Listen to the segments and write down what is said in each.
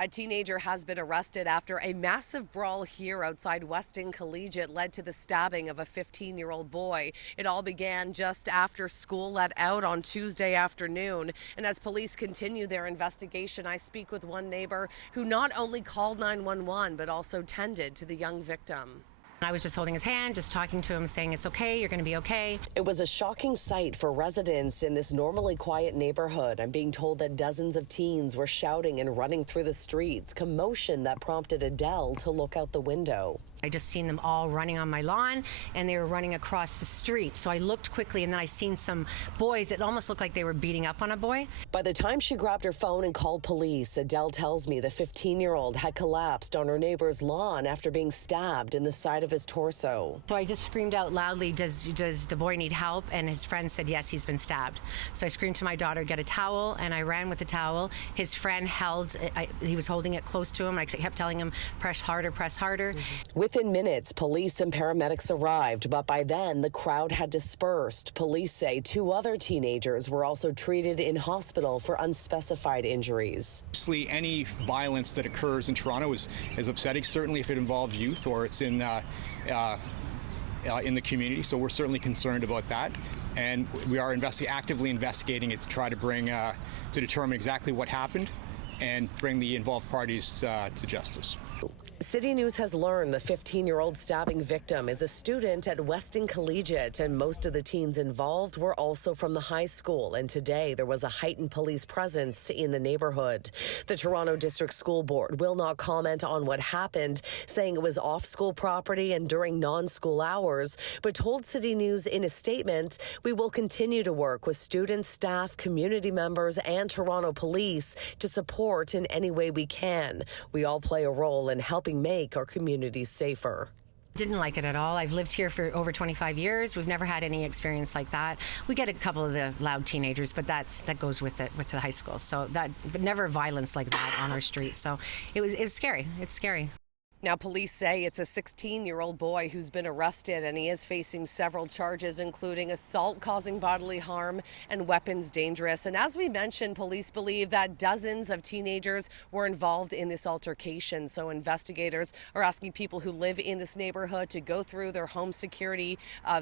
A teenager has been arrested after a massive brawl here outside Weston Collegiate led to the stabbing of a 15-year-old boy. It all began just after school let out on Tuesday afternoon. And as police continue their investigation, I speak with one neighbor who not only called 911 but also tended to the young victim. I was just holding his hand, just talking to him, saying it's okay, you're going to be okay. It was a shocking sight for residents in this normally quiet neighborhood. I'm being told that dozens of teens were shouting and running through the streets, commotion that prompted Adele to look out the window. I just seen them all running on my lawn, and they were running across the street. So I looked quickly, and then I seen some boys. It almost looked like they were beating up on a boy. By the time she grabbed her phone and called police, Adele tells me the 15-year-old had collapsed on her neighbor's lawn after being stabbed in the side of his torso. So I just screamed out loudly, does the boy need help? And his friend said, yes, he's been stabbed. So I screamed to my daughter, get a towel, and I ran with the towel. His friend he was holding it close to him. I kept telling him, press harder, press harder. Within minutes, police and paramedics arrived, but by then the crowd had dispersed. Police say 2 other teenagers were also treated in hospital for unspecified injuries. Obviously, any violence that occurs in Toronto is upsetting, certainly if it involves youth or it's in the community, so we're certainly concerned about that. And we are actively investigating it to try to to determine exactly what happened and bring the involved parties to justice. CityNews has learned the 15-year-old stabbing victim is a student at Weston Collegiate, and most of the teens involved were also from the high school. And today there was a heightened police presence in the neighborhood. The Toronto District School Board will not comment on what happened, saying it was off school property and during non-school hours, but told CityNews in a statement, we will continue to work with students, staff, community members, and Toronto police to support in any way we can. We all play a role in helping make our communities safer. Didn't like it at all. I've lived here for over 25 years. We've never had any experience like that. We get a couple of the loud teenagers, but that goes with it, with the high school. So but never violence like that on our street. So it was scary. It's scary. Now, police say it's a 16-year-old boy who's been arrested, and he is facing several charges, including assault causing bodily harm and weapons dangerous. And as we mentioned, police believe that dozens of teenagers were involved in this altercation. So investigators are asking people who live in this neighborhood to go through their home security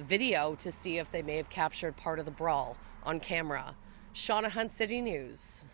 video to see if they may have captured part of the brawl on camera. Shauna Hunt, City News.